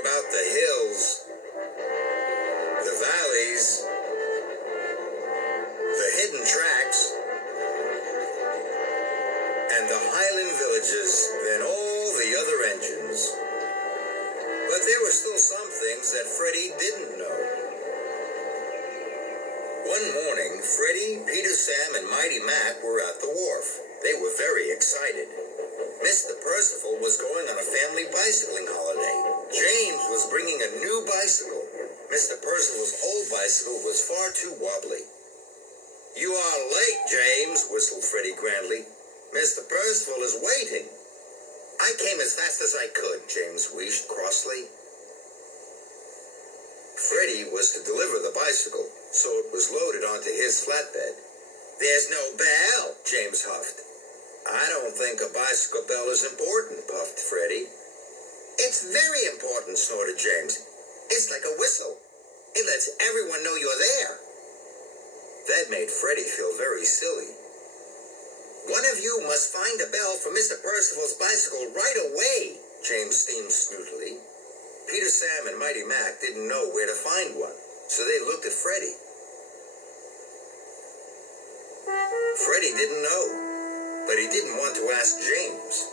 about the hills, the valleys, the hidden tracks, and the highland villages than all the other engines. But there were still some things that Freddy didn't know. One morning, Freddy, Peter, Sam, and Mighty Mac were at the wharf. They were very excited. Mr. Percival was going on a family bicycling holiday. James was bringing a new bicycle. Mr. Percival's old bicycle was far too wobbly. "You are late, James," whistled Freddy grandly. "Mr. Percival is waiting." "I came as fast as I could," James wheezed crossly. Freddy was to deliver the bicycle, so it was loaded onto his flatbed. "There's no bell," James huffed. "I don't think a bicycle bell is important," puffed Freddy. "It's very important," snorted James. "It's like a whistle. It lets everyone know you're there." That made Freddy feel very silly. "One of you must find a bell for Mr. Percival's bicycle right away," James steamed snootily. Peter, Sam, and Mighty Mac didn't know where to find one, so they looked at Freddy. Freddy didn't know, but he didn't want to ask James.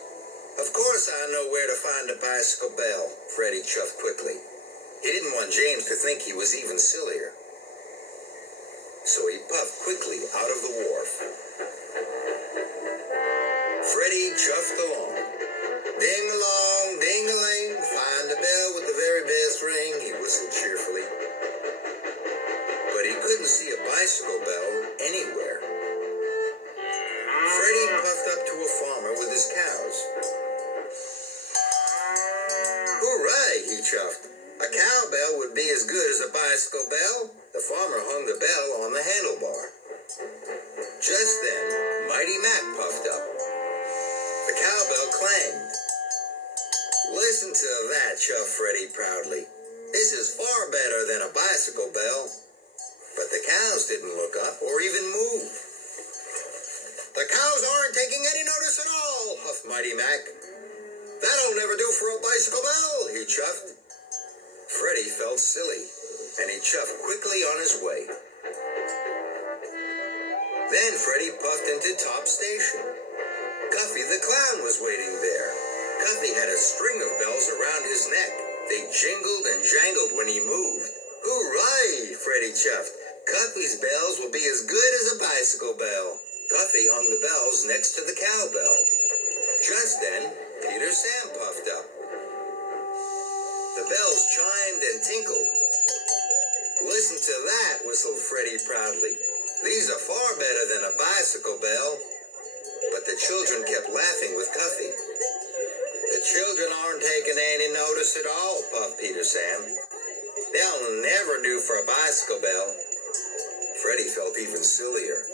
"Of course I know where to find a bicycle bell," Freddy chuffed quickly. He didn't want James to think he was even sillier. So he puffed quickly out of the wharf. Freddy chuffed along. "Ding-a-Long, ding-a-ling, find a bell with the very best ring," he whistled cheerfully. But he couldn't see a bicycle bell anywhere. Freddy puffed up to a farmer with his cows. "Hooray," he chuffed. "A cowbell would be as good as a bicycle bell." The farmer hung the bell on the handlebar. Just then, Mighty Mac puffed up. The cowbell clanged. "Listen to that," chuffed Freddy proudly. "This is far better than a bicycle bell." But the cows didn't look up or even move. "The cows aren't taking any notice at all," huffed Mighty Mac. "That'll never do for a bicycle bell," he chuffed. Freddy felt silly, and he chuffed quickly on his way. Then Freddy puffed into Top Station. Cuffy the Clown was waiting there. Cuffy had a string of bells around his neck. They jingled and jangled when he moved. "Hooray!" Freddy chuffed. "Cuffy's bells will be as good as a bicycle bell." Cuffy hung the bells next to the cowbell. Just then, Peter Sam puffed up. The bells chimed and tinkled. "Listen to that," whistled Freddy proudly. "These are far better than a bicycle bell." But the children kept laughing with Cuffy. "The children aren't taking any notice at all," puffed Peter Sam. "They'll never do for a bicycle bell." Freddy felt even sillier.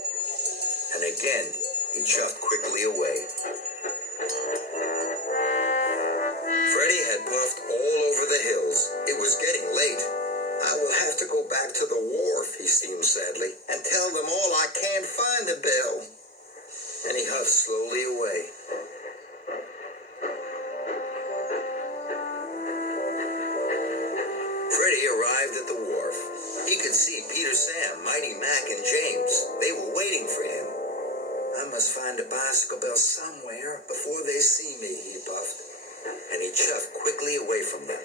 And again, he chuffed quickly away. Freddy had puffed all over the hills. It was getting late. "I will have to go back to the wharf," he steamed sadly, "and tell them all I can't find a bell." And he huffed slowly away. Freddy arrived at the wharf. He could see Peter Sam, Mighty Mac, and James. They were waiting for him. "I must find a bicycle bell somewhere before they see me," he puffed. And he chuffed quickly away from them.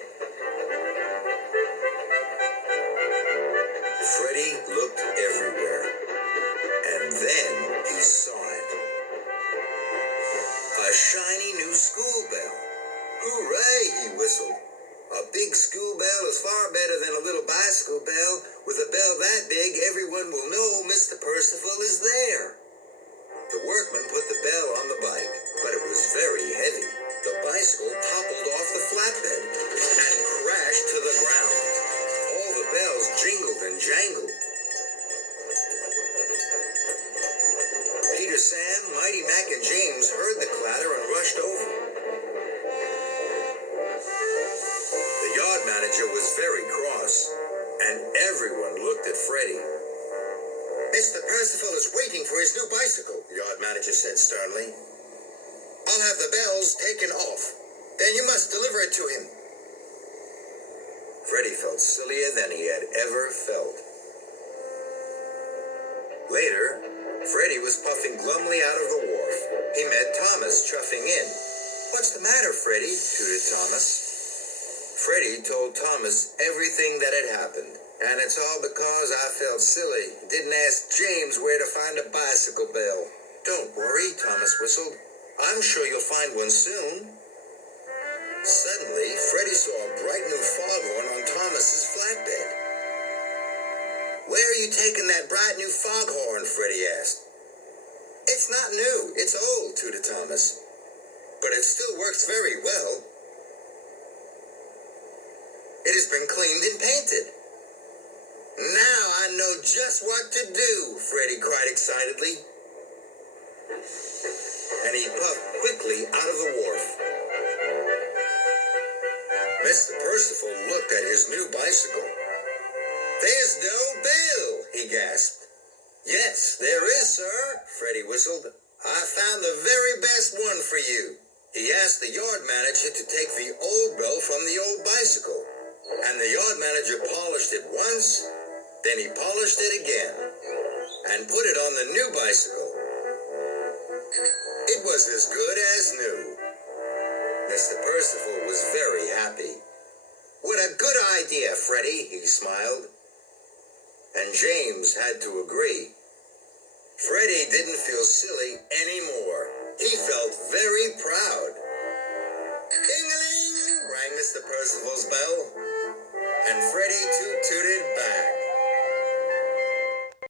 Freddy looked everywhere. And then he saw it. A shiny new school bell. "Hooray," he whistled. "A big school bell is far better than a little bicycle bell. With a bell that big, everyone will know Mr. Percival is there." The workman put the bell on the bike, but it was very heavy. The bicycle toppled off the flatbed and crashed to the ground. All the bells jingled and jangled. Peter Sam, Mighty Mac, and James heard the clatter and rushed over. The yard manager was very cross, and everyone looked at Freddy. "Mr. Percival is waiting for his new bicycle," the yard manager said sternly. "I'll have the bells taken off. Then you must deliver it to him." Freddy felt sillier than he had ever felt. Later, Freddy was puffing glumly out of the wharf. He met Thomas chuffing in. "What's the matter, Freddy?" tooted Thomas. Freddy told Thomas everything that had happened. "And it's all because I felt silly. Didn't ask James where to find a bicycle bell." "Don't worry," Thomas whistled. "I'm sure you'll find one soon." Suddenly, Freddy saw a bright new foghorn on Thomas's flatbed. "Where are you taking that bright new foghorn?" Freddy asked. "It's not new. It's old," tooted Thomas. "But it still works very well. It has been cleaned and painted." "Now I know just what to do," Freddy cried excitedly. And he puffed quickly out of the wharf. Mr. Percival looked at his new bicycle. "There's no bell," he gasped. "Yes, there is, sir," Freddy whistled. "I found the very best one for you." He asked the yard manager to take the old bell from the old bicycle. And the yard manager polished it once, then he polished it again, and put it on the new bicycle. It was as good as new. Mr. Percival was very happy. "What a good idea, Freddy," he smiled. And James had to agree. Freddy didn't feel silly anymore. He felt very proud. Ding-a-Ling, rang Mr. Percival's bell, and Freddy tooted back.